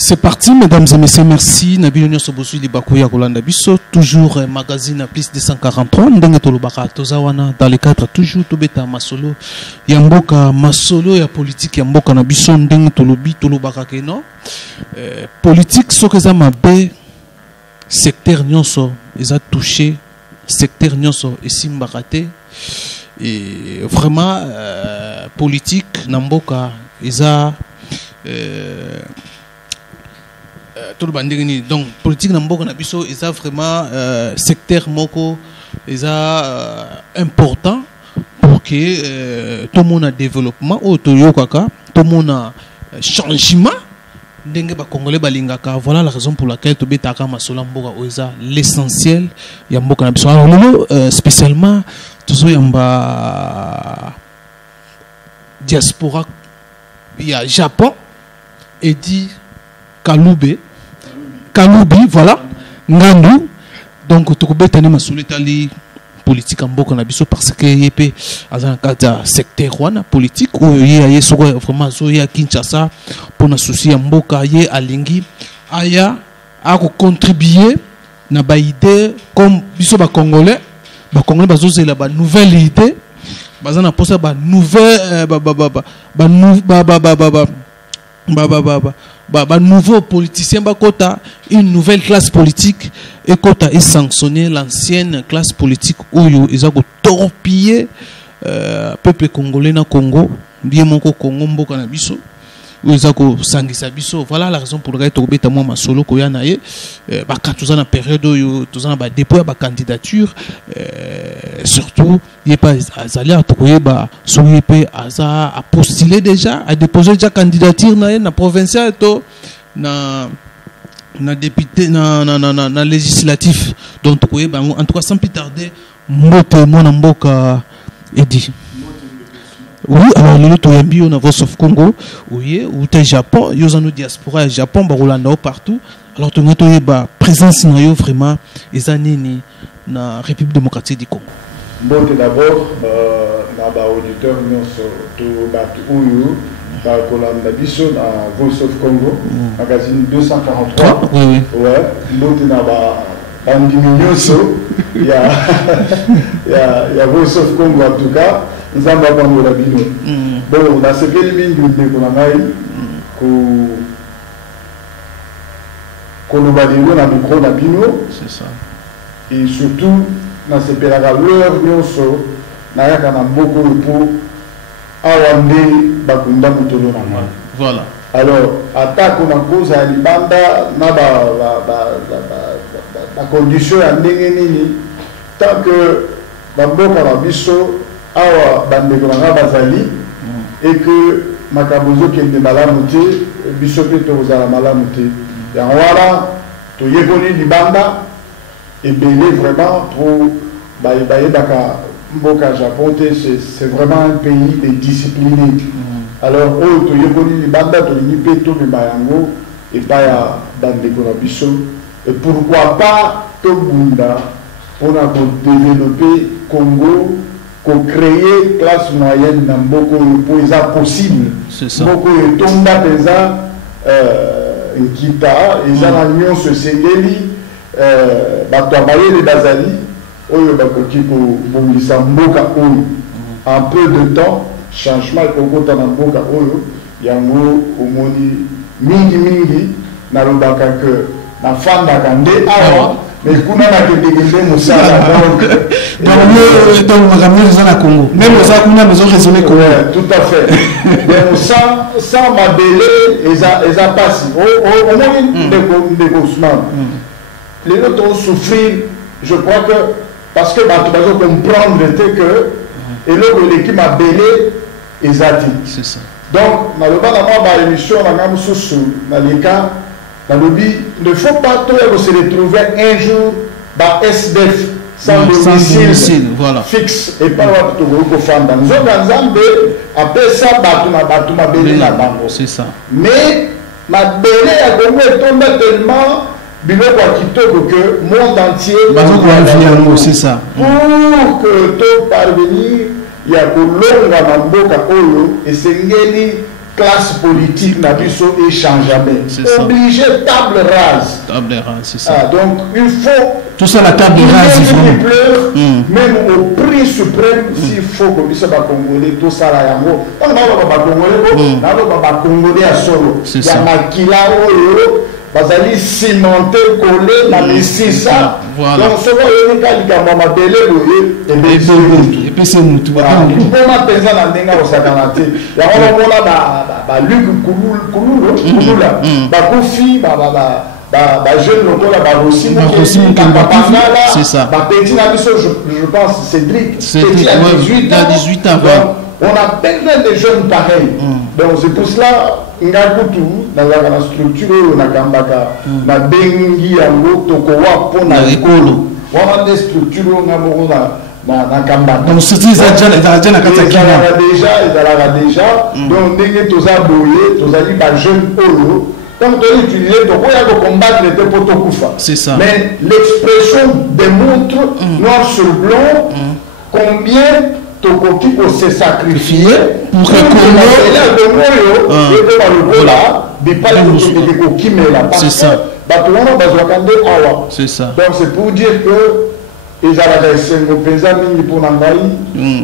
C'est parti, mesdames et messieurs, merci. Nabi Union Sobosu di Bakuya Kolanda Bisso, toujours magazine à plus 243. Ndenge Tolobaka Tozawana, dans les cadres, toujours Tobeta Masolo. Yamboka Masolo, ya politique, Yamboka Nabiso, Ndenge Tolobi, Tolobaka Keno. Politique, ce que ça m'a bé, secteur Nyonso, ils ont touché, secteur Nyonso, et Simbarate. Et vraiment, politique, Namboka, ils ont. Donc politique n'amboka na biso ils a vraiment secteur moko ils a important pour que tout le monde a développement ou tout le monde a changement ndenge ba congolais balingaka. Voilà la raison pour laquelle to betaka masola mboka oza l'essentiel ya mboka na biso. Alors lelo spécialement tozo yamba diaspora ya Japon et dit Kaloubi, voilà, Ngandu. Donc, tu peux tenir ma soulitali politique en Boko Nabiso parce que y a un secteur wana politique où il y a vraiment zoya Kinshasa pour na souci en Boka y a lingi aya a contribuer na ba idée comme biso ba congolais bazo c'est la ba nouvelle idée bazana posa ba nouvelle nouveau politicien kota une nouvelle classe politique et kota et sanctionner l'ancienne classe politique où ils ont torpillé peuple congolais na Congo bien moko Congo mboka na biso où ils ont sangisa biso. Voilà la raison pour laquelle tobeta moi masolo ko ya na ye ba quand tous en période où tous en ba dépôt ba candidature surtout il pas azali a trouver ba soyez aza a postulé déjà a déposé déjà candidature na provincial to na député na législatif. Donc en tout cas sans plus tarder mbote mon mboka edi. Oui, alors le lot yambi on a Voice of Congo, oui, ou t'es Japon, yo zanu diaspora Japon, barolanda partout. Alors tu n'as pas présence na yo vraiment les années ni na République démocratique du Congo. Bon, d'abord, na ba auditeur nyonso to batu oyo ba kolanda biso na Voice of Congo, magazine 243. Oui, oui. Ouais, bon na ba bandi nyonso ya Voice of Congo en tout cas. Nous avons la bino. Bon, on a ce que les mines de Konamaï, qu'on nous va dire dans le micro de bino. C'est ça. Et surtout, dans ces péragas, leur nyonso, n'a pas beaucoup pour awande bakunda mutolo na. Voilà. Alors, attaque on a cause à libanda, na la condition à ndengenini, tant que bamboka na biso awa bandegolanga bazali et que makabozo kende malamu te biso pe tozala malamu te yango wana toyeboli libanda ebele vraiment pour bayebaka mboka Japon te c'est vraiment un pays de discipliné. Alors oyo toyeboli libanda tolingi pe tomema yango epai ya bandeko na biso et pourquoi pas tobunda mpona kodévelopper Congo, pour créer classe moyenne dans beaucoup de pays possible. C'est ça. Beaucoup de tomba pesa kita et ça l'union se sengeli batoabaye les bazali oyo bakoki ko bongisa mboka oyo en peu de temps changement ekokota na mboka oyo yango omoni mingi na lobaka que na fandaka nde awa. Mais kuna na kebegende musala donc makambo za na Congo même ça kuna maison raisonner Congo tout à fait. Mais sans mabele eza passe au moins de Ousmane les autres ont souffrir. Je crois que parce que tu vas comprendre que et là l'équipe mabele ezati c'est ça. Donc na loba na ba émission na ngamususu na leka. Il ne faut pas se retrouver un jour dans SDF sans domicile voilà. Fixe et pas tout le fanda. Nous avons après ça c'est ça. Mais ma belle a Congo est tombé tellement que le monde entier c'est ça. Pour que tout parvenir il y a que l'onga na mboka oyo et sengeli classe politique n'a vu ça et change jamais. Obligé table rase. Table rase, c'est ça. Ah, donc il faut. Tout ça, la table rase, il pleure, même au prix suprême, s'il faut que ça va Congolais, tout ça là, yango. On va Congolais à solo. Il y a Makila, bazali cimenté collé na misisa donc ce va y aller quand mama belé et puis c'est mutu pour ma pensa na ndenga osakanate ya on mona ba lugu kulula ba kofi ba jeune lokola ba Rossi c'est ça ba petit na biso je pense Cédric qui a 18 ans on a besoin de jeunes pareils donc c'est pour cela ngakutu na la structure na kambaka na bengi yango tokowa pona ekolo wana des structure ngamo na kambaka donc c'est déjà na kataki déjà donc ndenge toza boye tozali ba jeune polo donc de utiliser donc on a combattre les potokufa c'est ça mais l'expression démontre noir sur blanc combien tokoki ko se sacrifier pour que c'est ça c'est ça donc c'est pour dire que ezalaka esengo mpenza mingi mpona ngai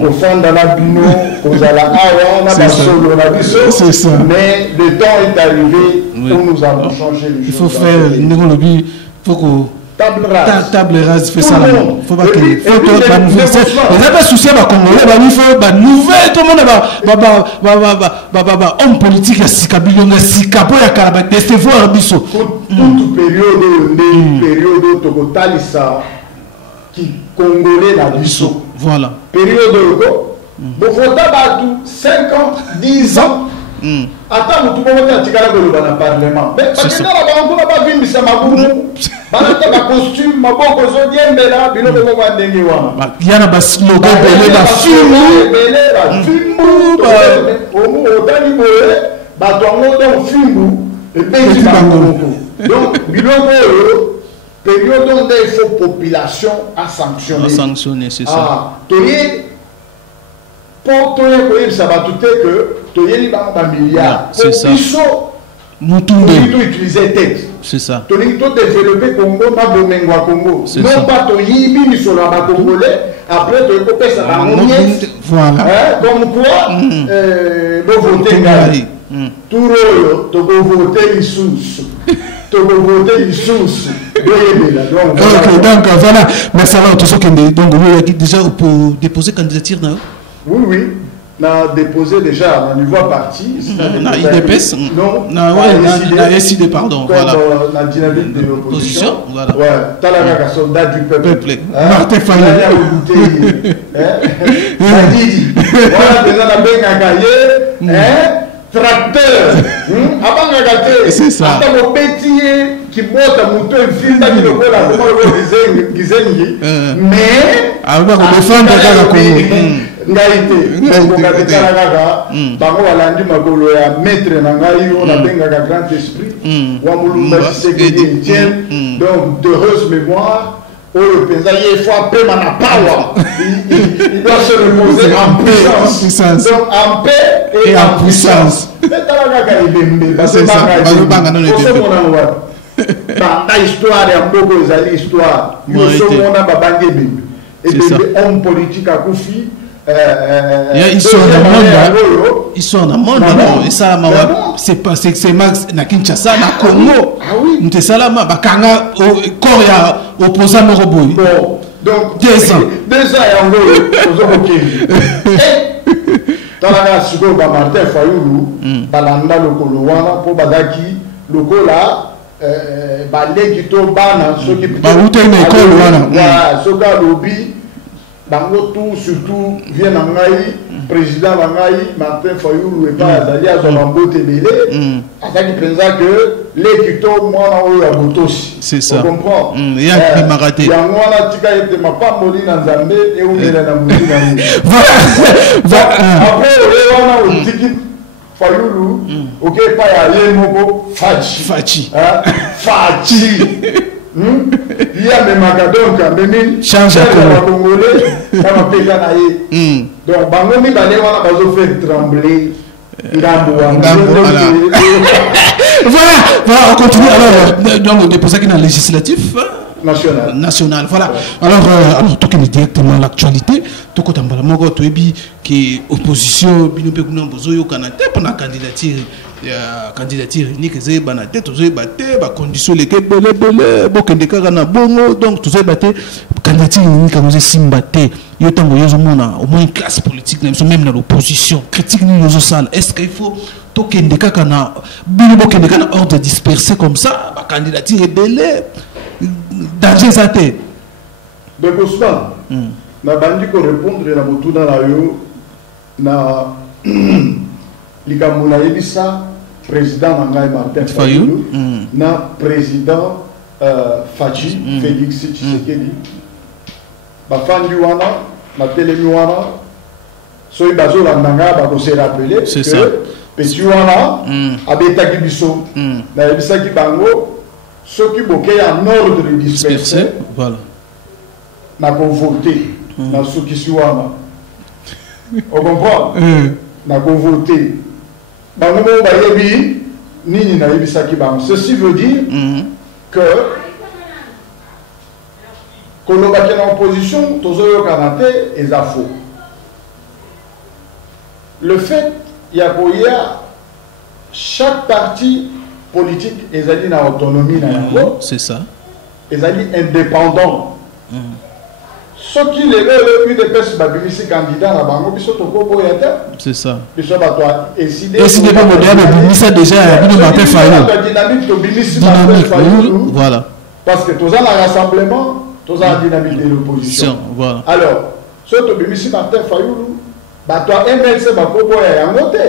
kofanda na bino kozala awa na basolo na biso mais le temps est arrivé où nous avons changé les choses. Il faut faire ndenge lobi faut que table rase fait ça faut pas que faut pas nouvelle on a pas souci ba congolais ba faut ba nouvelle tout le monde ba homme politique ya sikabilonga sikapo ya kala ba décevoir biso toute période to kotalisa qui congolais la biso voilà période ko bo vota ba 5 ans 10 ans attends tout le monde a tiré le parlement mais parce que là on n'a pas vu mais ça m'a beaucoup balata ba costume maboko zo diembela bino ko ba ndenge wana yana ba slogan belé la fimbu omu otani boye ba tongo donc fimbu et pays donc bino ko période où il faut population à sanctionner c'est ça pour toi ça va tout que tu es dans milliards c'est ça nous utiliser tête c'est ça tu dois développer Congo na bomengo Congo non pas to yibi sur la congolais après tu peux ça dans voilà comme quoi voter ngai tout tu peux voter sous donc voilà mais ça va tout ce donc déjà pour déposer candidature oui on a déposé déjà au niveau parti on a IDPS non on a décidé pardon voilà on a dynamique de l'opposition voilà ouais talaka soldat du peuple Martin Fayulu voilà déjà la benga cahier tracteur c'est ça attends petit qui monte à moto fils qui le colle à comment gizengi mais avec le défendre la Congo ngaité donc on a déclaré gaga bango balandi makolo ya maître na ngai on a bengaka grand esprit wa mulumba Tshisekedi donc d'heureuse mémoire le président il faut appeler mana power il doit se reposer en puissance donc en paix et en puissance mais talaka ibembe parce que banda histoire ya mboko ezali histoire yoso mona babangi ebembe ebembe homme politique akufi ils sont dans le monde et ça c'est pas c'est Max na Kinshasa na Congo nte salama bakanga corps ya opposant Moroboy donc 2 ans yango ozokoki talaka siko ba Martin Fayulu balanda lokolo wana po bazaki lokola baleki to bana soki bauta une école wana soka lobi bango tout surtout vient na ngai président na ngai Martin Fayulu et pas azali azona mbote belé azaki penza que l'équito mwana oyo ya botosi c'est ça tu comprends il y a qui m'a raté yango wana tika ete mapamboli na nzambe et umela na mutu na ni après le wana otiki Fayulu ok pas ya ye moko fachi il y a même donc même change à congolais ça va péter na ye donc bango mi balé wana bazo faire trembler Voilà, on continue. Alors, donc, on est pour ça qu'il y a un législatif national. Voilà. Alors, tout est directement l'actualité. Tout est en bas, qui opposition, pour la candidature unique, c'est banate, tout ça batté, condition les belé, donc tout ça batté, candidature unique, comme c'est simbaté. Il y a au moins une classe politique, même dans l'opposition, critique nos salles. Est-ce qu'il faut tout Kendeka kana ordre dispersé comme ça, candidature est belé, danger ça t'est. De Ousmane, na bandi ko répondre na motuna na yo na likamuna yebisa président Nangai Martin Fayulu na président Fachi Félix Tshisekedi bafandi wana na telemi wana so ibazo la nanga ba ko se rappeler que petit wana abetaki biso na yebisa ki bango soki boke en ordre dispersé voilà na ko voter na soki si wana on comprend na ko voter bango ba yebi nini na yebisa ki bango ceci veut dire que kolobaki na opposition tozoyokana te eza faux. Le fait yakoya chaque parti politique ezali na autonomie na yango, c'est ça, ezali indépendant. Ce qui les UDPS babimisi candidat na bango biso tokoboya te, c'est ça, biso bato décidé pas moderne babimisa déjà bino Martin Fayulu dynamique to bimisi Martin Fayulu, voilà, parce que tous un rassemblement, tous un dynamique de l'opposition. Voilà. Alors, ce que Bimisi Martin Fayulu, toi MLC Bakobo et Yangote.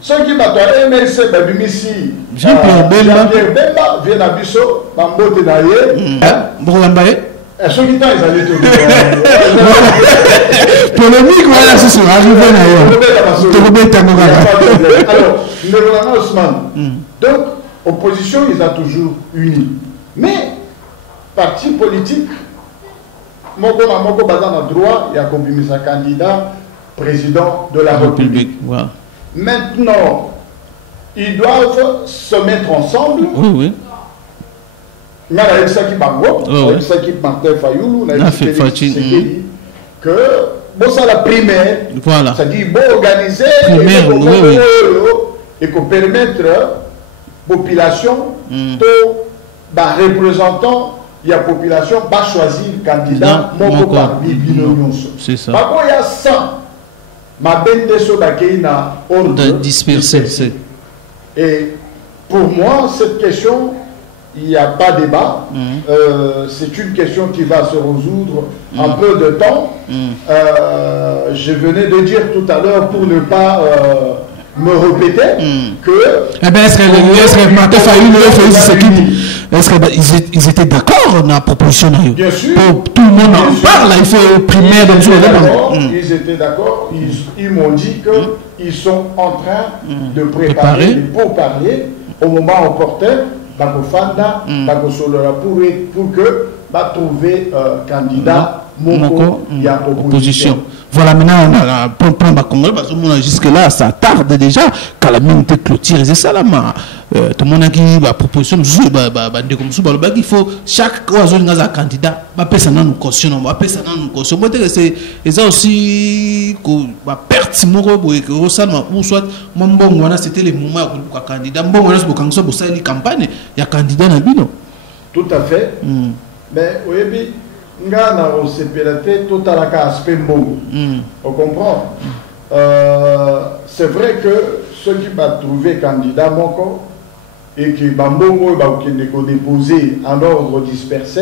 Ceux qui battent MLC Babimisi Jean-Pierre Bemba viennent à Bisso, Bambote Naye. Bourlambaye. Et ceux qui t'ont ils allaient te polémique, voilà, c'est sûr. Alors, nous Ousmane. Donc, opposition, ils ont toujours unis. Mais, parti politique, Moko Bazan a droit, il y a commis sa candidat président de la République. Wow. Maintenant, ils doivent se mettre ensemble. Oui. Il y a une équipe Bango, une équipe Martin Fayulu, une équipe que bon, ça la primaire, voilà. C'est-à-dire bon organiser et qu'on permettre la population de représentant il y a population pas choisir candidat mon parmi c'est ça. Par contre il y a 100 ma bende so na ordre dispersé. Et pour moi cette question il n'y a pas débat. C'est une question qui va se résoudre en peu de temps. Je venais de dire tout à l'heure pour ne pas me répéter que ils étaient d'accord dans la proposition. Bien sûr. Tout le monde en parle, il faut primaire dans ils étaient d'accord, ils m'ont dit qu'ils sont en train de préparer pour parler au moment opportun pour que va trouver candidat il y a opposition. Voilà, maintenant, on a Congo, parce que jusque-là, ça tarde déjà, quand la mine était clôturée, c'est ça là, tout le monde a dit, la proposition, il faut chaque candidat, personne nous cautionne, personne nous cautionne. Et ça aussi, perte, ou soit, c'était les moments où candidat, il campagne, il y a candidat dans le tout à fait. Mais, oui, Ngana au CPLT, tout à la aspect mbongo. On comprend. C'est vrai que ceux qui vont trouver candidat moko et qui bambongo va déposer en ordre dispersé,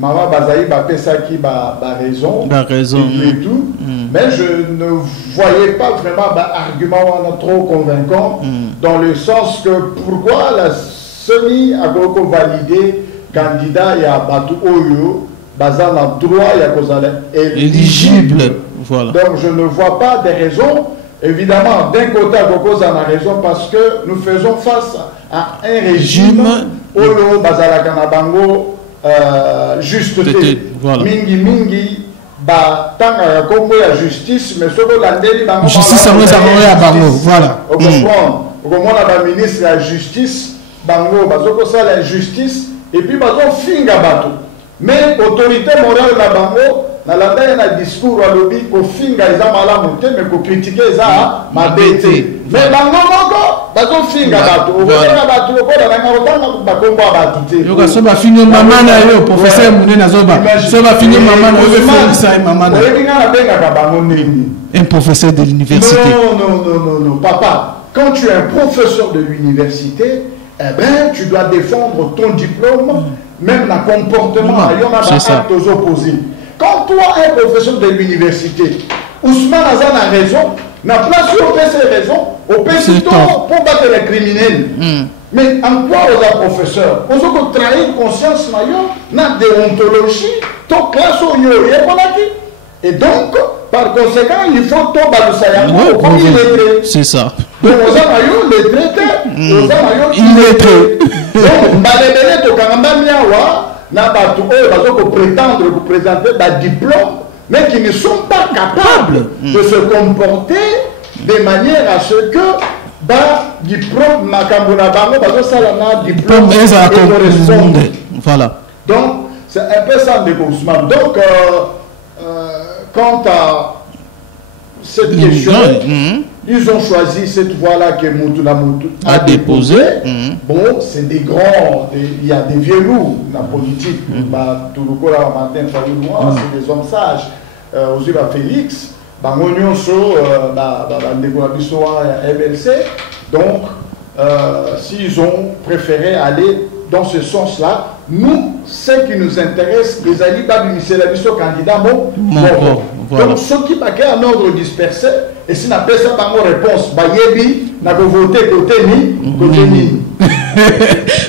maman bazaï va faire ça qui va raison. Et tout. Mais je ne voyais pas vraiment argument trop convaincant dans le sens que pourquoi la semi a validé candidat et à Batou Oyo. Bazar a droit à éligible. Voilà. Donc je ne vois pas de raison. Évidemment, d'un côté, Gokos en a raison parce que nous faisons face à un régime où le Bazar Kanabango juste voilà. mingi bah tanga comme la justice mais sur l'andeli bango justice on les a bango voilà on comprend comment la ministre de la justice bango bazoko ça la justice et puis bazo finga bato mais autorité morale la bango na la na discours à lobby ko finga eza malamu te mais ko critiquer eza mabete mais bango moko bazo finga bato okola bato okola na ngotanga bakombo bato te yoka so ba finga mama na yo professeur munene azoba so ba finga mama na yo ça mama na yo kinga na benga ka bango nini un professeur de l'université non papa quand tu es un professeur de l'université eh ben tu dois défendre ton diplôme même dans le comportement il y en a des actes opposés. Quand toi un professeur de l'université Ousmane Azan a raison na place où on fait ses raisons au petit pour battre les criminels mais en quoi aux professeurs aux autres trahir conscience na déontologie ton classe au yo et donc par conséquent il faut tout balusayango c'est ça donc aux amayos les traités aux amayos illettrés donc balebele to kangamba miawa na batu oyo bazoko prétendre pour présenter des diplômes mais qui ne sont pas capables de se comporter de manière à ce que diplôme makambo na bango bazosala na diplôme correspondent. Voilà. Donc c'est un peu ça de Ousmane. Donc quant à cette question, ils ont choisi cette voie-là que Moutoula a déposée. Bon, c'est des grands, il y a des vieux loups, la politique. Touloukola, Martin Fayoulou, c'est des hommes sages. Aussi, Félix, Bangonion, MLC. Donc, s'ils ont préféré aller dans ce sens-là, nous, ce qui nous intéresse, les alliés c'est la mission candidat, donc ceux qui paquet en ordre dispersé, et si on appelle ça par mon réponse, Bayebi, n'a pas voté côté ni.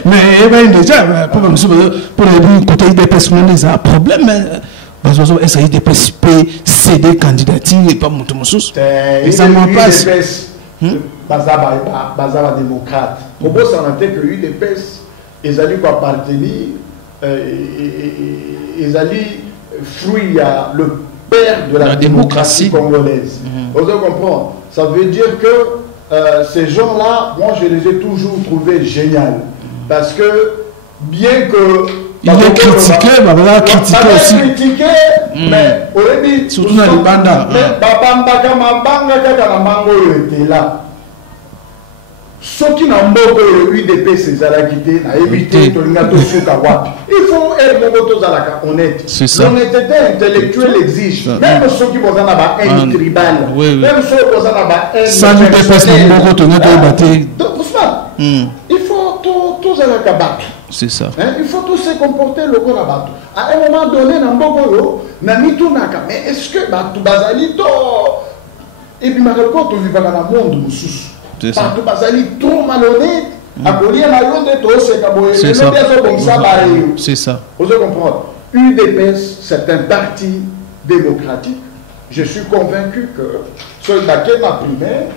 Mais déjà, pour le côté des personnes, il y a un problème. Est-ce qu'il y a des personnes céder candidature et pas mon tous? Et ça m'en passe. Bazaba démocrate. Au bout, ça n'a été que UDPS. Ils allaient appartenir, ils allaient fruit à le père de la démocratie congolaise. Vous comprenez? Ça veut dire que ces gens-là, moi je les ai toujours trouvés géniaux. Parce que bien que... Il est critiqué, mais il critiqué aussi. Mais au début, surtout dans les bandas. Mais était là. Ce qui n'a pas eu l'UDP, c'est à la quitter, à éviter de il faut être honnête. L'honnêteté intellectuelle exige. Même ceux qui vont en avoir un tribal, même ceux qui vont en avoir un sans l'UDP, c'est donc, Ousmane, il faut tous à la cabane. C'est ça. Il faut tous se comporter le corps à bateau. À un moment donné, mais est-ce que tu bazalito et puis malheureusement tu vis dans le monde tu bazali trop malhonnête à coller à c'est ça. C'est ça. Vous comprenez? UDPS, c'est un parti démocratique. Je suis convaincu que seul Baké m'a primaire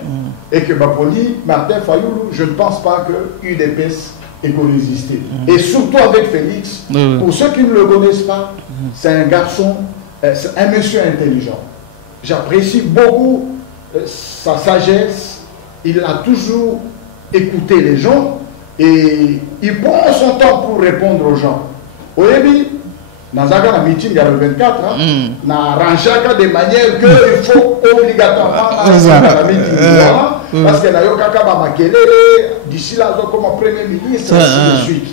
et que Bapoli, Martin Fayoulou, je ne pense pas que UDPS et pour résister. Et surtout avec Félix, pour ceux qui ne le connaissent pas, c'est un garçon, c'est un monsieur intelligent. J'apprécie beaucoup sa sagesse. Il a toujours écouté les gens et il prend son temps pour répondre aux gens. Au début, dans un meeting il y a le 24, on a arrangé de manière qu'il faut obligatoirement la meeting. Parce que d'ici là, comme premier ministre, et ainsi de suite.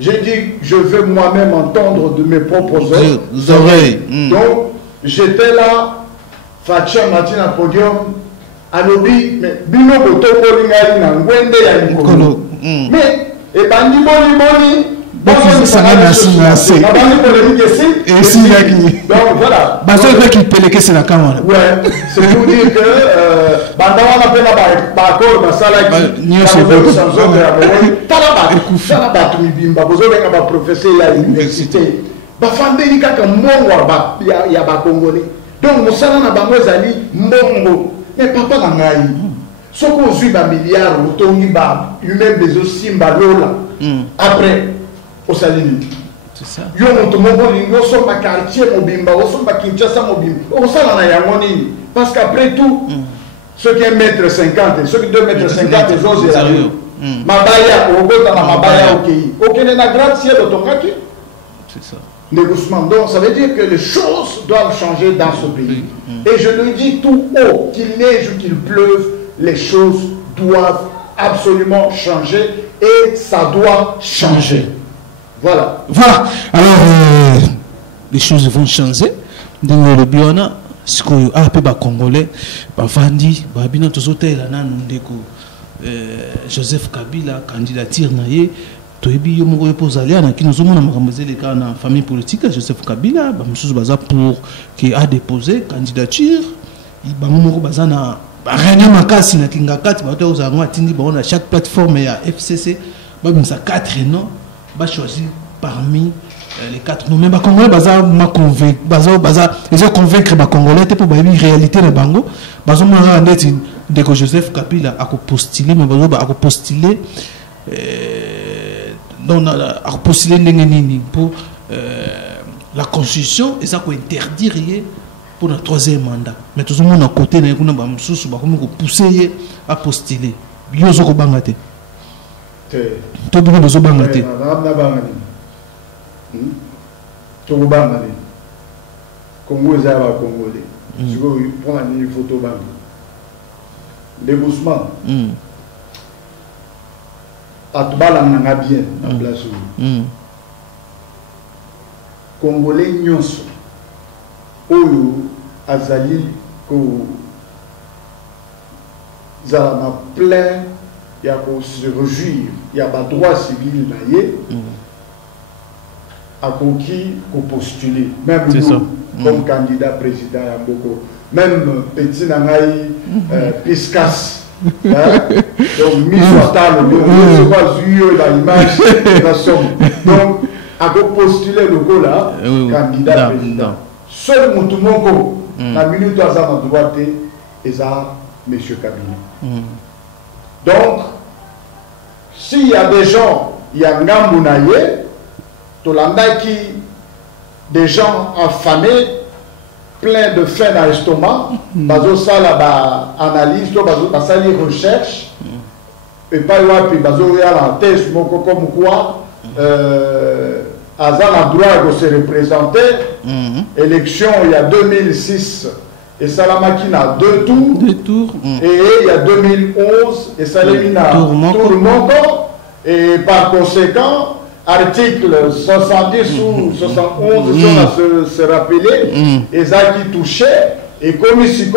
J'ai dit, je veux moi-même entendre de mes propres oreilles. Donc, j'étais là, Fatia Martin à podium, à l'objet, mais Bino Boto Bolingali, Ngwende Yanikolo. Mais, et Bandi Boni, donc voilà. Qui peut que c'est la caméra. Ouais, c'est pour dire que on appelle la professeur à l'université. Donc, mais papa Nangaï, ce qu'on suit un milliard, humain besoin Simba Lola. Après, au Salini. C'est ça. Yo moto moko lingo so ma quartier mobimba, so ma Kinshasa mobimba. On ça na yango nini? Parce qu'après tout, ceux qui 1m50, ceux qui 2m50 les autres c'est la rue. Mabaya, Ogota na Mabaya OK. OK na gratte-ciel otongaki. C'est ça. Négociement. Donc ça veut dire que les choses doivent changer dans ce pays. Et je le dis tout haut, qu'il neige ou qu'il pleuve, les choses doivent absolument changer et ça doit changer. Voilà. Voilà. Alors, les choses vont changer. Dans le Biona, ce qu'on a appelé les Congolais, Bavandi, Babina Tozotel, Joseph Kabila, candidature naïe, Toebi Yomoko Pozaliana, qui nous ont montré les cas dans la famille politique, Joseph Kabila, Bamsous Baza pour qui a déposé candidature, Bamoko Bazana, Rien Makasi, Nakingakati, Batozangwa, chaque plateforme et à FCC, Babimsa 4 noms. Va choisir parmi les 4 noms. Mais les Congolais, ils ont convaincre les Congolais pour la réalité de Bango. Ils ont dit que Joseph Kabila a postulé, mais ils ont postulé pour la Constitution et ça interdire pour le 3e mandat. Mais tout le monde à côté, ils ont poussé à postuler. Ils ont dit tout le monde a bangate. Tout le monde Congo est Congolais. Je vais prendre une photo. Négociement. Atubala n'a bien en place. Congolais nyonso. Oyo azali ko zalama plein. Il y a se réjouir, il y a des droits civils à conquis pour postuler. Même nous, comme candidat président Yamboko, même petit Nangaï, Piscas, donc mis sur table, on ne pas vu l'image de la somme. Donc, à postuler le go là, candidat président. Seul Moutoumoko, la minute à sa droite, et ça, M. Kabila. Donc, s'il y a des gens, il y a Ngambounaye, Tolanda qui, des gens affamés, pleins de faim dans l'estomac, bazo ça là analyse, bazo ça les recherches, et pas puis bazo ya la thèse moko comme quoi, Azan a droit de se représenter, élection il y a 2006. Et Salamaki a 2 tours. Et il y a 2011, et Salamina tour montant. Et par conséquent, article 70 ou 71, si on a se rappeler, et ça qui touchait, et comme ici,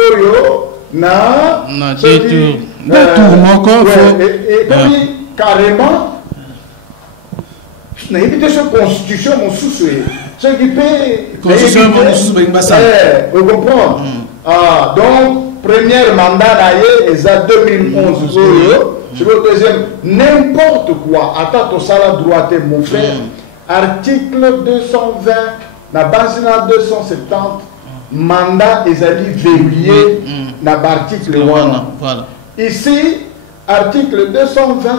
na 2 tours. Et comme carrément, n'a évité cette constitution, mon souci. Ce qui peut. Constitution, vous comprenez? Ah, donc, premier mandat d'ailleurs, et ça 2011. Sur le deuxième, n'importe quoi, attends ton salaire droite, mon frère, article 220, la base 270, mandat et ali verrouillé, dans l'article 1. Ici, article 220,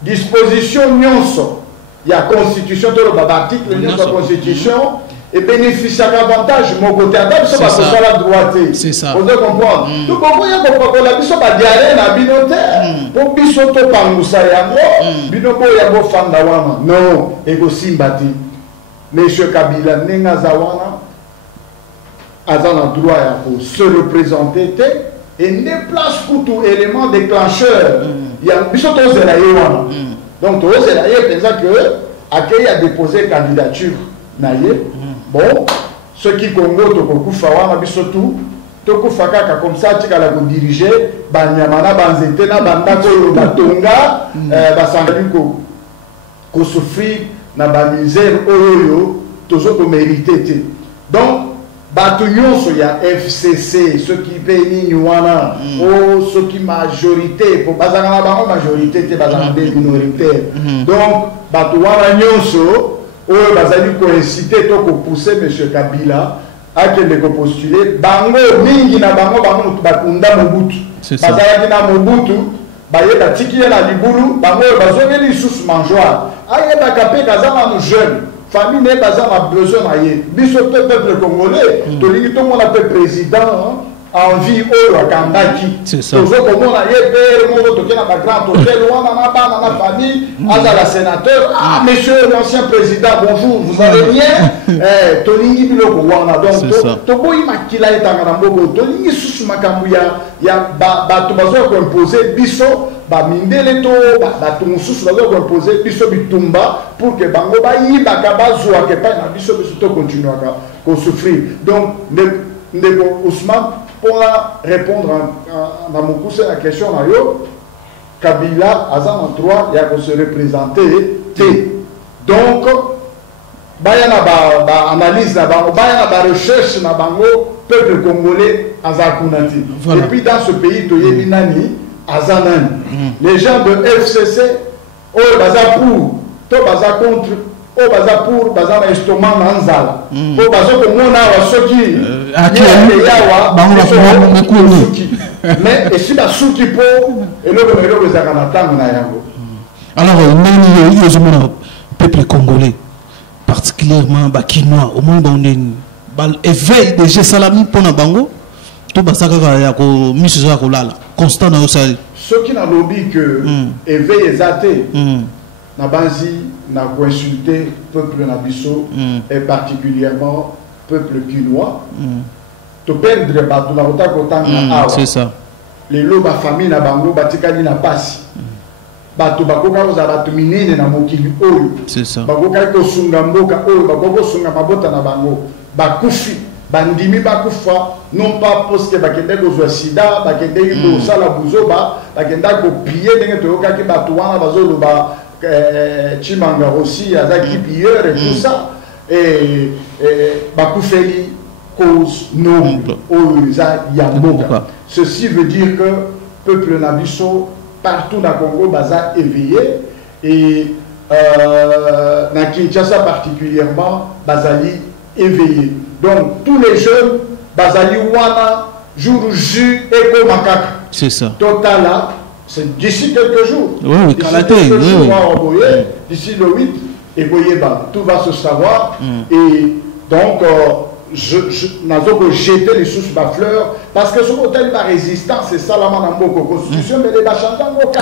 disposition nyonso, il y a constitution, l'article nyonso, la constitution, et bénéficier davantage mon côté à table, ça va la droite. C'est ça. Vous devez comprendre. Donc, on y a qu'on a biso ba diarrhée na binotaire. Pour biso to pangusa yango, binoko yango fanda wana. Non, ego simbati. Monsieur Kabila nenga zawana azana droit ya pour se représenter et ne place tout élément déclencheur. Il y a biso to zela wana. Donc to zela yé pensa que accueil a déposé candidature naïe. Bon, ceux qui Congo, Tokokufa, Wabisotou, Tokufa Kaka, comme ça, tu as dirigé, Banyamana, Banzetena, Bandako, Batonga, Basangaliko, qu'on souffrit, na ba misère, Oyo, toujours qu'on mérité. Donc, Batunion, il y a FCC, ceux qui payent Niwana, ou ceux qui majorité, pour Bazanga, majorité, Bazanga, minorité. Donc, Batouana Nyonso, où bazali coïncité to ko pousser monsieur Kabila à que le postuler bango mingi na bango bakunda Mobutu bazali na Mobutu baye batiki na libulu bango bazongeli sous manjoa aye bakape kazama nous jeunes famille n'est pas a besoin d'aller. Biso peuple congolais, tout le monde appelle président en vie au Wakandaki. C'est ça. Tout le monde a été dans ma grande hôtel, on a ma famille, on a la sénateur. Ah, monsieur l'ancien président, bonjour, vous allez bien? Tolingi biloko wana donc to boyi makila etanga mboko tolingi susu makambu ya ba to bazo ko imposer biso ba mindele to ba to mususu bazo ko imposer biso bitumba pour que bango ba yiba ka bazwa ke pa na biso to continuer ko souffrir. Donc ndeko Ousmane pour répondre à Moukousse la question na yo Kabila azan en droit ya ko se représenter donc bayana ba analyse na bango bayana ba recherche na bango peuple congolais azakunati. Et puis dans ce pays to yebi nani azanani les gens de FCC oh baza pour to baza contre oh baza pour baza na estomac na nzala oh baza ko mona wa soki yawa bango mais et si la souki po et le ezaka tango na yango. Alors nani yo zo peuple congolais particulièrement bakinois au monde on est éveil de Salami pour na bango tout basaka ya ko miso za ko lala constant na osali ceux qui n'a lobby que éveil exaté na banzi na ko insulter peuple na biso et particulièrement peuple kinois to perdre bato na kota kotanga c'est ça les loba famille na bango batikali na pasi bato bakoka oza bato minene na mokili oyo c'est ça bakoka ko sunga mboka oyo bakoka sunga mabota na bango bakufi bandimi bakufa non pas parce que bakende ko sida bakende ko sala buzoba bakende ko piller ndenge to yoka ki bato wana bazolo ba Chimanga aussi azaki pilleur et tout ça et bakufeli cause noble oyo za ya mboka. Ceci veut dire que peuple na biso partout dans le Congo baza éveillé et dans Kinshasa particulièrement bazali éveillé. Donc tous les jeunes bazali wana jour ju eko makaka. C'est ça. Total là, c'est d'ici quelques jours. Oui, d'ici le 8 et tout va se savoir et donc je n'ai pas jeté les sous ma fleur parce que ce hôtel ma résistance c'est ça la manambo constitution mais les bachantango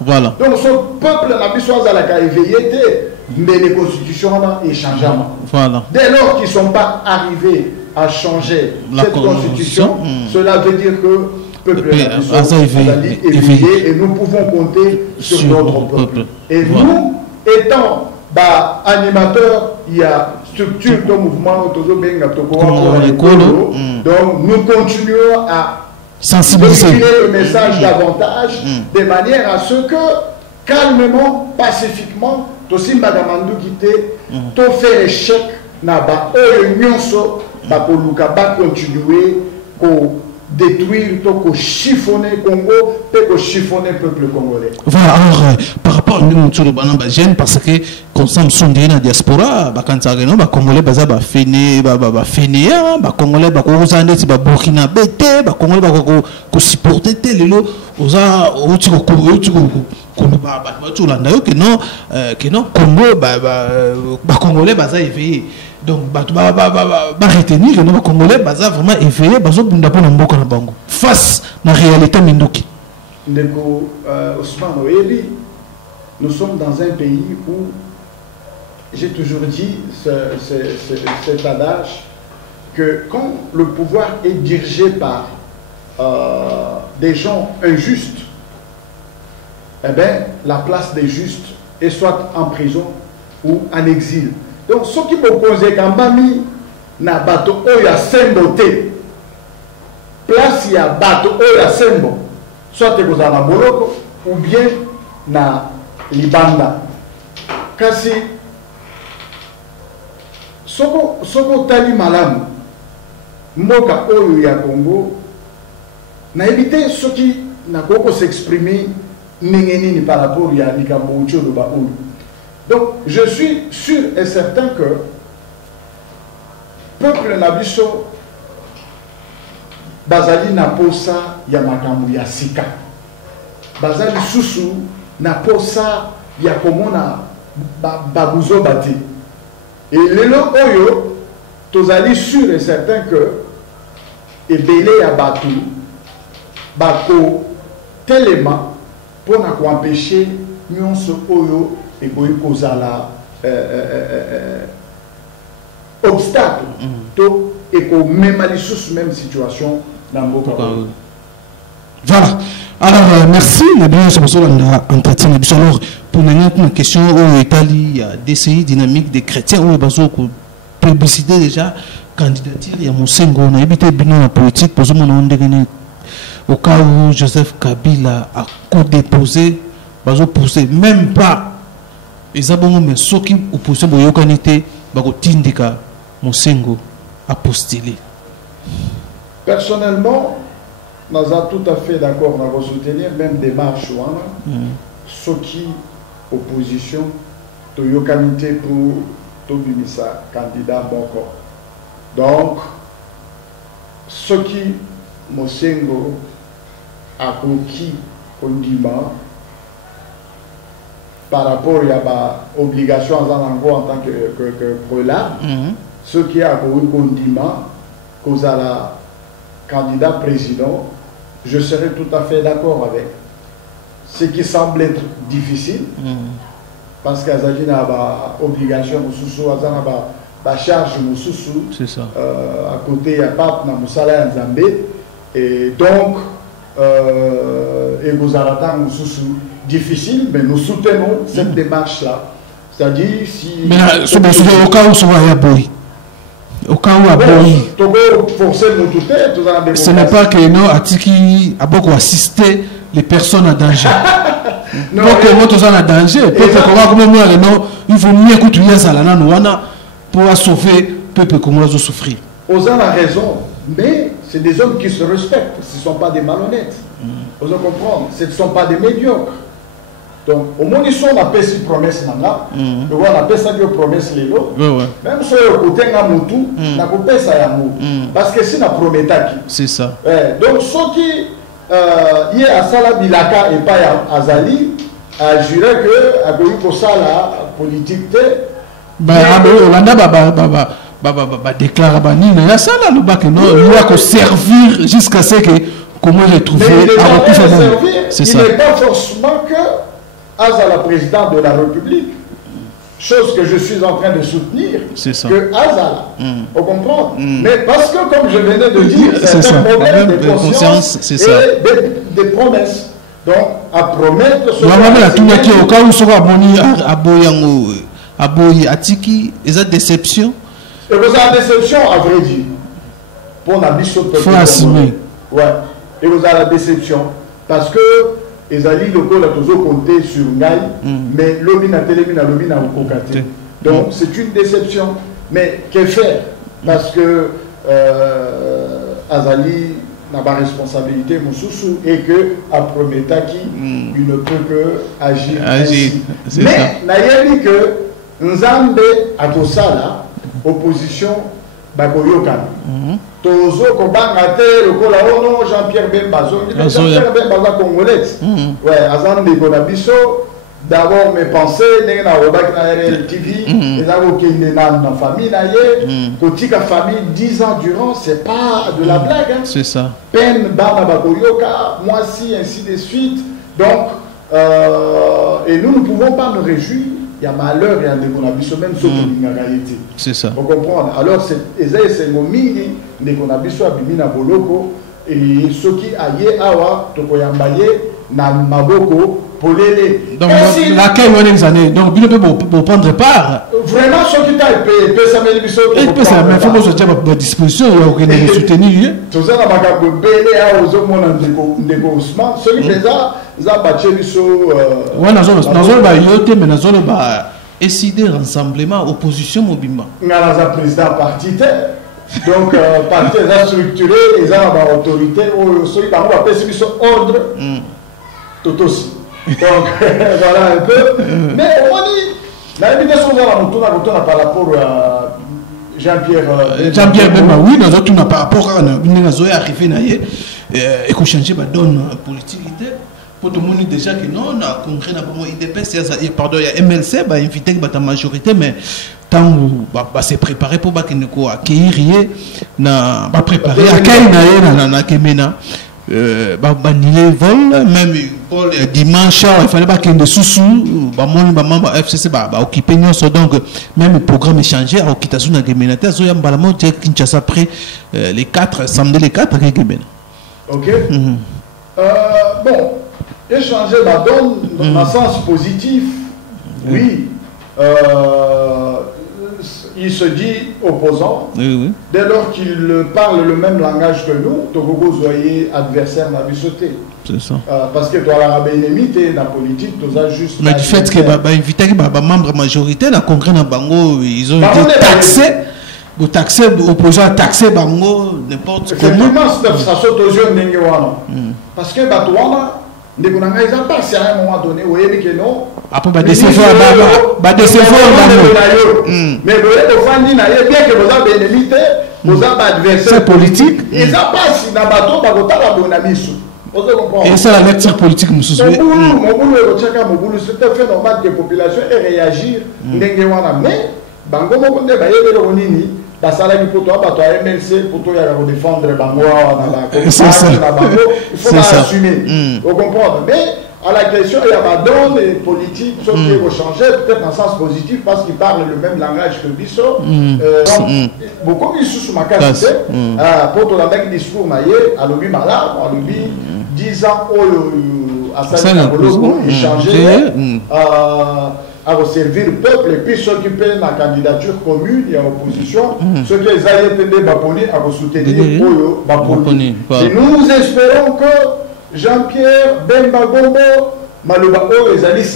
voilà donc ce peuple n'a pas à la éveillé mais les constitutions ont changé voilà dès lors qu'ils ne sont pas arrivés à changer cette constitution cela veut dire que le peuple est éveillé et nous pouvons compter sur notre peuple et nous étant animateurs il y a structure de mouvement donc nous continuons à sensibiliser le message davantage de manière à ce que calmement, pacifiquement, aussi Madamandou quitter, tout faire échec n'a pas continuer détruire, tout chiffonner Congo, peut chiffonner le peuple congolais. Voilà, alors par rapport à nous, sur le banane gêne parce que quand ça me sonne dans la diaspora, quand ça va Congolais, baza ba fainé, fainéa, Congolais, kozande, Burkina Bété, Congolais, ko supporter tel lo, oza otiko que non Congo, Congolais, baza éveillé. Donc, retenir que nos Congolais sont vraiment éveillés face à la réalité mindoki. Ousmane Oyebi, nous sommes dans un pays où j'ai toujours dit cet adage que quand le pouvoir est dirigé par des gens injustes, eh bien, la place des justes est soit en prison ou en exil. Donc, ce qui me pose quand même, na bateau oya sembo te. Place ya bateau oya sembo. Soit te na boloko ou bien na libanda. Kasi soko tali malamu mboka oyo ya Congo na éviter ce qui na koko s'exprimer nini par rapport ya likambo ucho ba oyo. Donc, je suis sûr et certain que peuple Nabiso Bazali Naposa Yamakambu Yasika Bazali Susu Naposa Yakomona Babuzo Bati Et les oyo, tous allés sûr et certain que et belé à Batou, Bako, tellement pour empêcher nous ce oyo et pour cause la obstacle et pour même aller sur la même situation dans le monde. Voilà. Alors, merci. Les biens sont entretien. Alors, pour une question, il y a DCI dynamique des chrétiens, où il y a publicité déjà, candidature, il y a mon single, on a évité la politique, pour au cas où Joseph Kabila a co-déposé, même pas, ils ont mis ceux qui opposent à l'organité, Tindika, mon single, a postulé. Personnellement, nous sommes tout à fait d'accord pour soutenir même des marches ceux qui opposition de l'organité pour Tobimisa, candidat bon corps. Donc, ceux qui Mosengo a conquis condiment par rapport à l'obligation en tant que prélat, ceux qui a conquis condiment cause à la candidat président, je serais tout à fait d'accord avec. Ce qui semble être difficile, parce qu'il y a une obligation, la charge, à côté, il y a pas de salaire en Zambie, et donc, vous avez difficile, mais nous soutenons cette démarche-là. C'est-à-dire, si. Mais au cas où ça va y avoir. Au cas où ce n'est pas que nous avons beaucoup assisté les personnes en danger. Donc, nous sommes en danger. Il faut mieux que tu aies pour sauver le peuple comme nous souffrir. Vous avez raison, mais c'est des hommes qui se respectent. Ce ne sont pas des malhonnêtes. Vous comprenez? Ce ne sont pas des médiocres. Donc, au moins, ils sont on appelle cette promesse là. On appelle ça une promesse lélo. Même si on côté Namutu, on appelle ça Yamou. Parce que c'est la promesse qui. C'est ça. Donc, ceux qui y a Sala Bilaka et pas Azali, a juré que à Goyiko Sala politique. On déclare il y a ça là, le bac, non, il y a que servir jusqu'à ce que comment les trouver à recouvrir. C'est ça. Il n'est pas forcément que Aza la présidente de la République, chose que je suis en train de soutenir, que Aza, on comprend. Mais parce que, comme je venais de dire, c'est un problème de conscience et des promesses. Donc, à promettre... Au cas où sera abonné à Boyango, à Boy, à Tiki, ils ont déception. Et vous avez déception, à vrai dire. Pour la mission de... Il faut assumer. Ouais. Et vous avez la déception. Parce que... Les alliés locaux ont toujours compté sur Ngaï, mais l'obina télémina l'obina au cocaté. Donc c'est une déception. Mais que faire? Parce que Azali n'a pas responsabilité Moussoussou et que après Metaki, il ne peut que agir ainsi. Mais n'a dit que Nzambe à Tosala, opposition Bagoyokan. Tozo Kobangate, le Kolaono, Jean-Pierre Bemba, Jean-Pierre Bemba congolais. Ouais, Azam de Bonabiso, d'abord mes pensées, n'est pas au TV, les avocats dans la famille, Kotika famille 10 ans durant, c'est pas de la blague. C'est ça. Peine, Bana Bagoyoka, moi si, ainsi de suite. Donc, et nous ne pouvons pas nous réjouir. Il y a malheur et un déconabiso, même ceux qui n'ont été. C'est ça. Vous comprenez? Alors, c'est mon mini, déconabiso, abimina boloko, et ceux qui aillent awa, tokoyambaye, na maboko, polele. Donc, laquelle on est années. Donc, il peut prendre part. Vraiment, ceux qui t'aillent payer, ça met les bisous. Il peut ça, mais il faut que je tienne à disposition, il y a aucun soutenir. Tout ça, on va payer aux hommes en négociement. Ceux qui les ont, ils ont battu les bisous. Oui, dans la zone, décider rassemblement, opposition, mobile. Nous avons un président paritaire. Donc, parti est structuré, ils ont une autorité, ceux qui ont appelé ce ordre, tout aussi. Donc, voilà un peu. Mais au moins, l'invitation par rapport à Jean-Pierre Bemba, oui, nous avons par rapport à nous arrivé et qu'on change la donne politique. Pour tout le monde déjà que non, on a congrès, pardon, il y a MLC, invité la majorité, mais tant se préparer pour accueillir na ba préparer accueil na Kemena banile vol même pour dimanche il fallait pas qu'il y ait sous ba membre FCC occuper donc même le programme est changé à Okitasu na Kemena zo ya mbalamo Kinshasa après les 4 samedi les 4 à Kemena. OK. Bon, échanger la donne dans un sens positif. Oui. Il se dit opposant. Oui. Dès lors qu'il parle le même langage que nous, Togogo soyez adversaire n'a vu sauter. C'est ça. Parce que toi, la bénémité, la politique, tu as juste. Mais du fait que invité membre majorité, la congrès na bango, ils ont été taxés. Vous taxez, opposant à taxer bango, n'importe quoi. Effectivement, ça saute aux yeux de Nengewana. Parce que Batouana, ils n'ont pas passé à un moment donné, vous voyez que non. Après, mais le bien que vous avez bénéficié, vous avez adversaire politique, ils n'ont pas si dans bateau, et ça, la lecture politique, nous c'est fait normal que la population ait réagir. Mais, Bango Mokonde, la salle pour toi, MLC, pour toi, il y a défendre Bango, il faut assumer. Vous comprenez? Mais à la question, il y a madame les politiques, sauf qu'ils vont changer, peut-être dans le sens positif, parce qu'ils parlent le même langage que Bissot. Beaucoup de sous ma qualité, pour ton avec discours maillé, à l'obi malade, à l'obi 10 ans, à ça, échanger, à servir le peuple et puis s'occuper de la candidature commune et à opposition, ceux qui allaient aider Baponi à vous soutenir pour Baponi. Et nous espérons que Jean-Pierre Bemba Gombo, Maloba Oyo, les alliés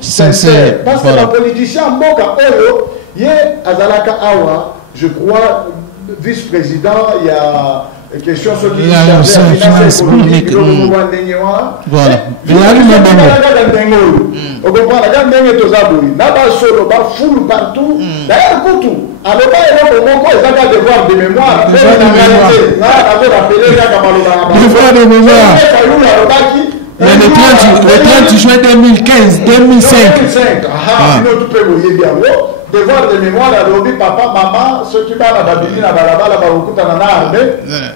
sincères. Parce que la politicien Mboka Oyo, il y a Azalaka Awa, je crois, vice-président, il y a question sur qui finance économique, voilà. Il y a on comprend la gamme de Tozaboui, Naba Solo, Bafoul partout, d'ailleurs, Koutou. Alors, il y a un devoir de mémoire, devoir de mémoire. Le 30 juin 2015, 2005. Devoir de mémoire, la lobby, papa, maman, ceux qui parlent à Babili, à Balaba, à Baroukouta, à l'armée.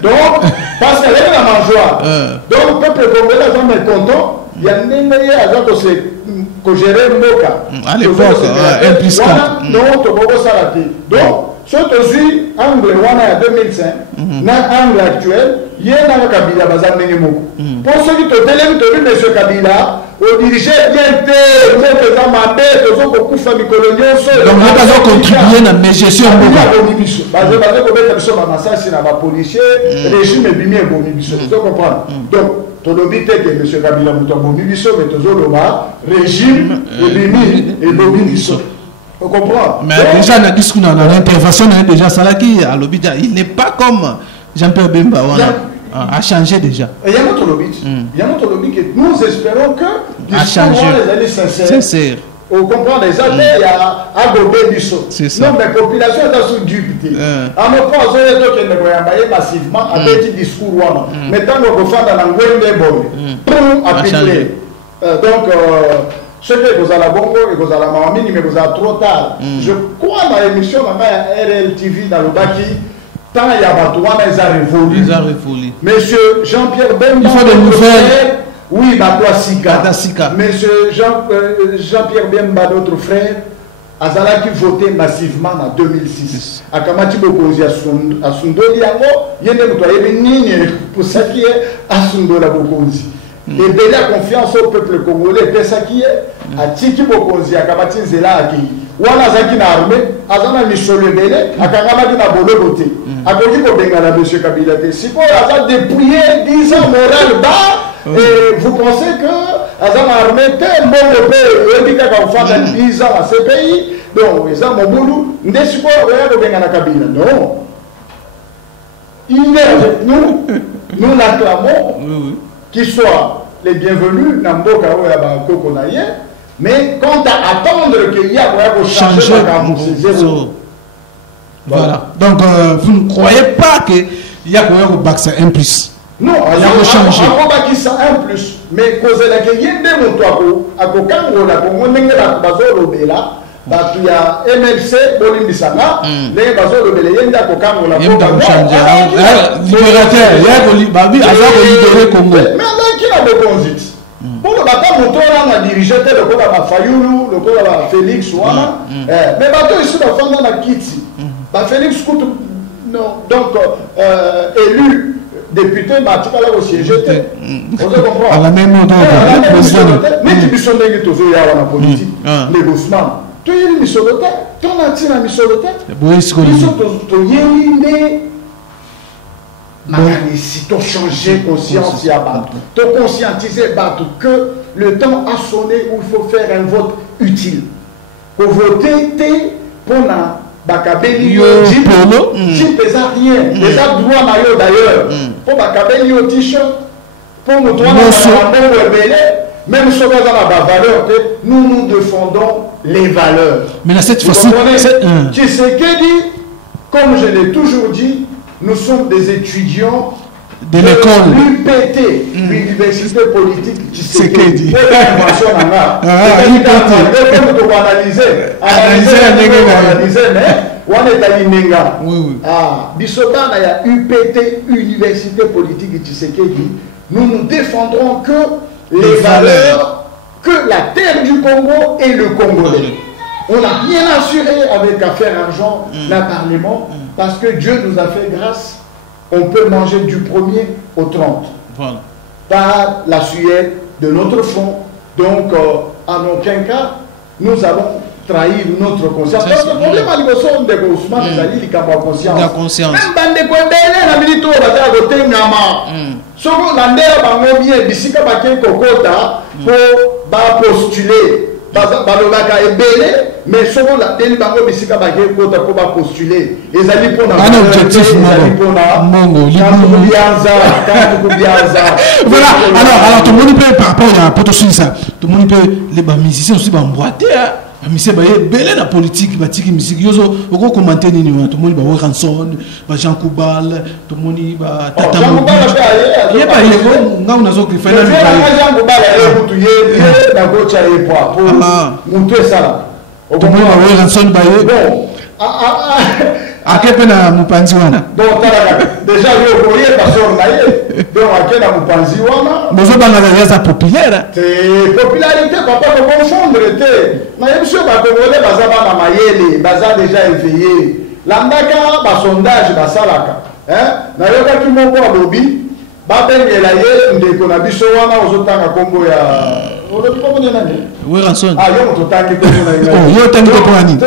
Donc, parce qu'elle est dans ma joie. Donc, le peuple congolais, les gens sont contents. Il y a un émeillé à gens que gérer Mboka. À l'époque, impliquant. Non, tu peux ça rater. Donc, ce que je suis, angle 2005, dans l'angle actuel, il y a un Kabila, Bazar Nengemoko. Pour ceux qui te délèvent, tu as vu M. Kabila, au diriger bien fait, vous êtes dans ma bête, vous avez beaucoup de familles coloniales. Donc, vous avez contribué à mes gestions. Parce que vous avez contribué à ma policier, régime est bien bon, vous comprenez. Donc, tu as dit que M. Kabila est bon, mais tu as régime est bon. Vous comprenez? Mais déjà, dans l'intervention, déjà, Salaki, il n'est pas comme Jean-Pierre Bemba. A changé déjà. Il y a notre lobby. Il y a notre lobby que nous espérons que a changé. Les années sincères. On comprend déjà qu'il y a Agobé Bissot. Non, mais la population est sous dupité. En me pensant que nous avons massivement avec des discours. Maintenant, nous avons fait dans l'anglais pour appeler. Donc, ce que vous avez bongo et vous avez la mamie, mais vous avez trop tard. Je crois dans l'émission de RLTV dans le Baki. Tant il y a Batouana, ils ont révolu. Monsieur Jean-Pierre Bemba, il faut des nouvelles. Oui, Batouasika. Monsieur Jean-Pierre Bemba, notre frère, Azala qui votait massivement en 2006. À Kamati Bokozi à Sundoli, il y a des lignes pour ça qui est à Sundola Bokozi. Et donner la confiance au peuple congolais, c'est ça qui est à Tiki Bokozi, à Kamati Zela Aki. Wana zaki na armée, azana misolo bele, akangama ki na bolo bote. Akoki ko bengala monsieur Kabila te. Si pour azana dépouiller 10 ans moral bas, et vous pensez que azana armée tel bon le pays, et dit qu'à faire 10 ans à ce pays, donc les gens moboulou, n'est-ce pas rien ko bengala Kabila. Non. Il est avec nous, nous l'acclamons, qu'il soit les bienvenus, Namboka ou Yabako Konaye. Mais quant à attendre qu'il y a pour changer c'est zéro. Voilà. Donc, vous ne croyez pas qu'il y a pour Baxa 1+. Non, il y a changer. Il y a 1+. Mais cause la qu'il y a des motos à Kokango, la Kongo, la Bazolo Bela, bato ya MLC bolimbisanga ndenge bazolobele ye ndako kangola libérateur babi aza kolibere Congo mais alaki na bokonzi mpona bata moto wana dirige te lokola bafayulu lokola bafélix wana mais bato esi bafanda na kiti bafélix kutu donc élu député batikala kosiége te ozo comprendre neti biso ndenge tozoya wana politique négociement toyeli misolo te tona ntina misolo te biso toyeli nde makanisi tochanger conscience ya bato toconscientiser bato que le temps a sonné où il faut faire un vote utile kovote te mpona bakabeli yo jip eza rien eza droit na yo d'ailleurs mpo bakabeli yo t-shirt mpo moto wana mbongo ebele même soki aza na bavaleur te nous défendons les valeurs. Mais là, cette fois-ci, Tshisekedi, comme je l'ai toujours dit, nous sommes des étudiants de l'école l'UPT, l'université politique Tshisekedi. UPT, université politique Tshisekedi, nous nous défendrons que les valeurs, que la terre du Congo et le Congolais. On n'a rien assuré avec affaire argent, le Parlement, parce que Dieu nous a fait grâce. On peut manger du 1er au 30. Voilà. Par la suette de notre fonds. Donc, en aucun cas, nous allons trahir notre conscience. Parce que le problème à l'émotion de Ousmane, c'est qu'il a conscience. La conscience. Même dans des coins de la milito, on va dire que tu es soko landera bango bien bisika bakei kokota pour postuler balobaka ebele mais soko landeli bango bisika bakei kokota pour postuler ezali pona un objectif mongo bianza voilà alors tout le monde peut par rapport à potentiel ça tout le monde peut les musiciens aussi emboîter mais ba belé la politique batiki musique yozo oko commenter ni tout le monde ba Ranson ba Jean Koubal tout le monde ba Tata Jean Koubal il pas il nga unazo kufanya ni Jean Koubal kutu ye na gocha ye pour monter ça tout le monde ba Ranson ba bon akepena mupanzi wana donc déjà yo voyez passer na ye donc akena mupanzi wana bozo banga za populaire c'est popularité papa ko confondre te na yebso ba Congolais baza bana mayele baza déjà éveillé landaka ba sondage ba salaka na yoka ki moko alobi ba bengela ye ndeko na biso wana ozotanga kombo ya oui, Ranson. Ah, yo tangi ko na yo tangi ko ani te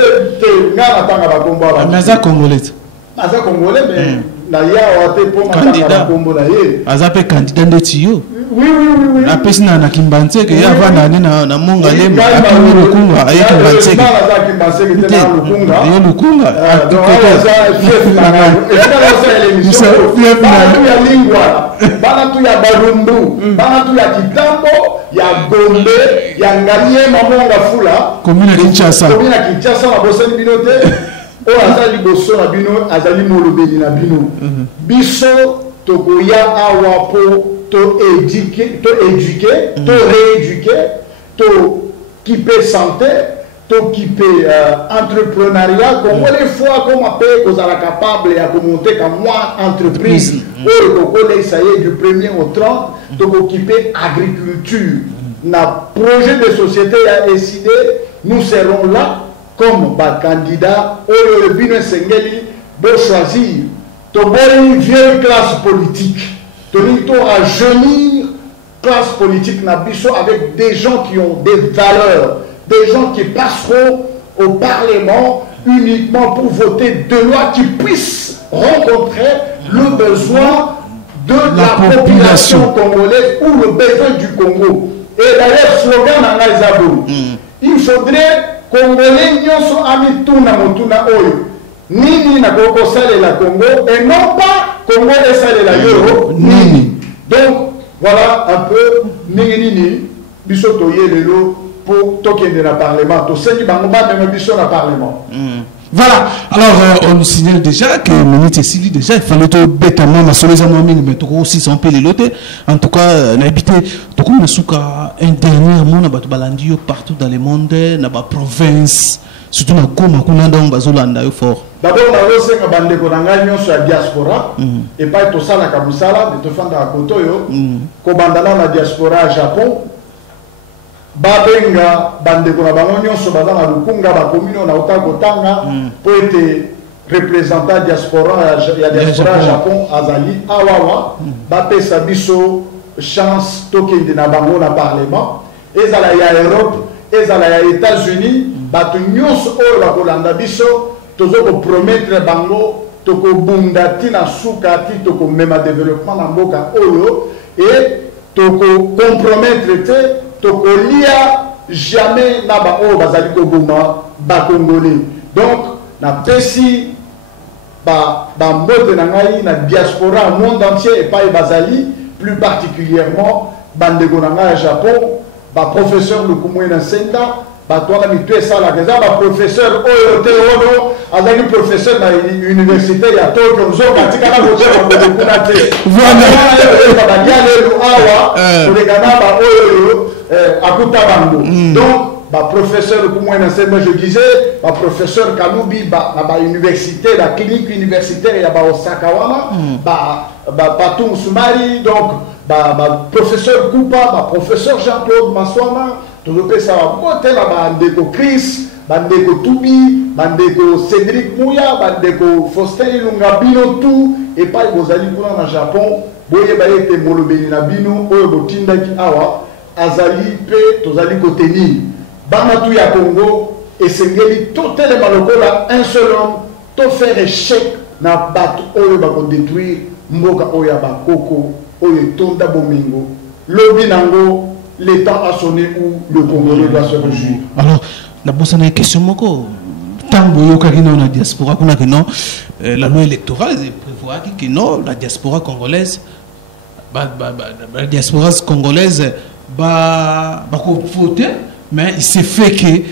ngana tanga ba kombo ba mais za congolais mais na ya wa te po ma kombo na ye azape candidat ndeti yo oui la pesina na kimbantseke ya vana na monga lema apimi lukunga aye kimbantseke na kimbantseke te na lukunga yo lukunga donc ça chef na et ça c'est l'émission ya lingwa bana tu ya barumbu bana tu ya kitambo ya gombe ya ngalié mamonga fula commune Kinshasa na bosani binote o azali boso na bino azali molobeli na bino biso tokoya awa po to éduquer, to rééduquer, to équiper santé, to équiper entrepreneuriat, comme les fois qu'on appelle qu'on sera capable de monter comme moi entreprise, ça y est du 1er au 30, to équiper agriculture. Na projet de société a décidé, nous serons là comme candidat au Bino Sengeli pour choisir. To une vieille classe politique. De rajeunir classe politique Nabiso avec des gens qui ont des valeurs, des gens qui passeront au Parlement uniquement pour voter des lois qui puissent rencontrer le besoin de la population congolaise ou le besoin du Congo. Et d'ailleurs, slogan dans Naizabou, il faudrait Congolais nyoso amituna motuna oyo. Nini na koko sale la Congo et non pas Congo et sale la Euro nini. Donc voilà un peu nini biso toye lelo pour token de la parlement to seni bango ba même biso na parlement. Voilà, alors on nous signale déjà que Minute et Sili, déjà, il fallait tout bêtement, mais aussi sans payer les lotés. En tout cas, on a habité, tout comme un dernier monde, on a balandio partout dans le monde, dans la province, surtout dans Goma, on a dans Bazolanda, fort. D'abord, on a aussi un bande de sur la diaspora, et pas tout ça, la Kamusala, de te faire dans Kotoyo, Kobandana, la diaspora au Japon. Babenga bandeko na bango nyonso baza na lukunga ba commune na Otakotanga pour être représentant diaspora ya diaspora Japon azali awawa bapesa biso chance tokende na bango na parlement ezala ya Europe ezala ya États-Unis bato nyonso oyo bakolanda biso tozoko promettre bango tokobunda tina suka ti tokomema développement na mboka oyo et toko compromettre te tokolia jamais na ba o bazali ko boma ba congolais donc na pesi ba mbote na ngai na diaspora monde entier et pas bazali plus particulièrement bandeko na ngai Japon ba professeur Lukumwe na Senda ba toi na mitwe sala kaza ba professeur oyo te ono azali professeur na université ya Tokyo zo katika na bote ba kuna te voilà ba diale lu awa olegana ba oyo akuta bango donc ba professeur Lukumwe na Senda je disais ba professeur Kalubi ba na ba université la clinique universitaire ya ba Osaka wana ba Patou Soumari donc ba professeur Koupa ba professeur Jean-Claude Maswana tout le ça va la bandeko Chris bandeko Toubi bandeko Cédric Mouya bandeko Faustin Ilunga bino tout et pas bozali kuna na Japon boye ba ete molobeli na bino oyo botindaki awa azali pe tozali kotenir bana tout ya Congo et sengeli tout tele malokola un seul homme to faire échec na bato oyo ba ko détruire mboka oyo ba koko oyo tonda bomingo lobi nango l'État a sonné où le Congolais doit se réjouir. Alors, la bonne question, Moko. Tant que la diaspora, la loi électorale prévoit que non, la diaspora congolaise, la diaspora congolaise va voter, mais il s'est fait que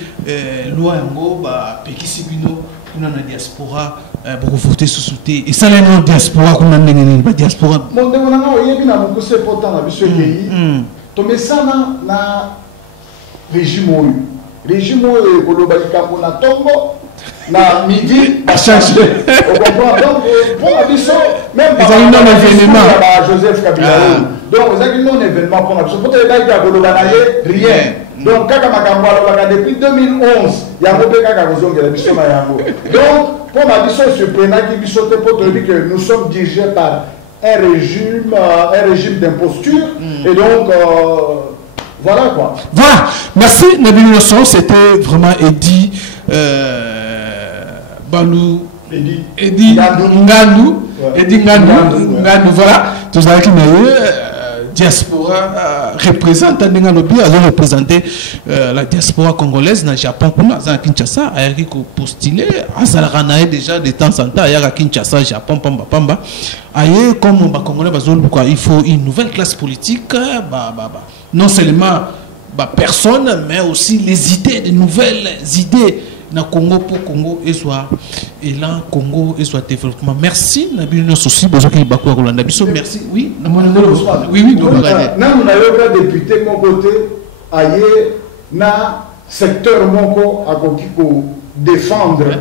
loi yango Pekisi Bino kuna na diaspora pour voter sous soutien et ça la diaspora kuna na diaspora. Mon demandant yebi na mukuse pourtant na biso pays. Tomesana na régime oyo ekoloba likambo na tongo na midi a changé on comprend donc pour la biso même pas un événement Joseph Kabila donc vous avez un événement pour la biso pour te dire koloba na rien donc kaka makambo alobaka depuis 2011 yango pe kaka kozongela biso na yango donc pour la biso surprenant ki biso te pour te dire que nous sommes dirigés par un régime d'imposture et donc voilà quoi. Voilà, merci Nabil Nosson, c'était vraiment Eddy Balou Eddy Ngandou voilà, tout ça qui m'a diaspora représentant a représenté la diaspora congolaise dans le Japon à Kinshasa a postulé à Salranae déjà de temps en temps à Kinshasa Japon pamba ailleurs comme congolais il faut une nouvelle classe politique non seulement personne mais aussi les idées de nouvelles idées na Congo pour Congo et soit élan Congo et soit développement. Merci Nabil Nosson besoin qu'il bakwa Rolanda biso merci oui oui donc on a eu député mon côté ailleurs na secteur moko akokiko défendre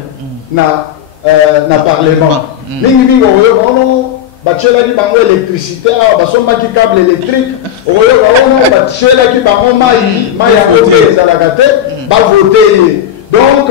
na parlement mingi oyo bachela ki bango électricité basomba ki câble électrique oyo bachela ki bango mai ya côté ezalaka te ba voter donc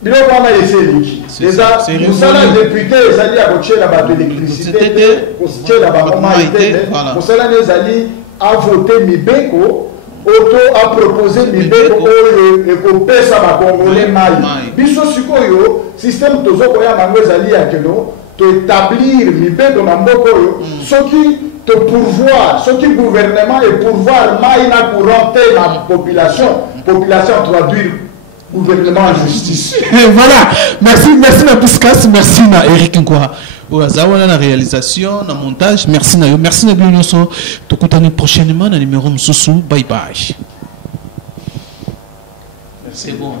biloko wana eseliki déjà mosala député ezali ya kotiela bato électricité te kotiela bango mai te mosala nde ezali avote mibeko oto apropose mibeko oyo ekopesa bakongole mai biso sikoyo système tozokoya bango ezali ya keno toétablir mibeko na mboka oyo soki topourvoir soki gouvernement epourvoir mai na courant te na population traduire gouvernement en justice. Voilà, merci na Piscas, merci na Eric Nkwa. Ozawana na réalisation, na montage, merci na yo, merci na Blonyoso. Tokutani prochainement na numéro Msusu. Bye bye. C'est bon.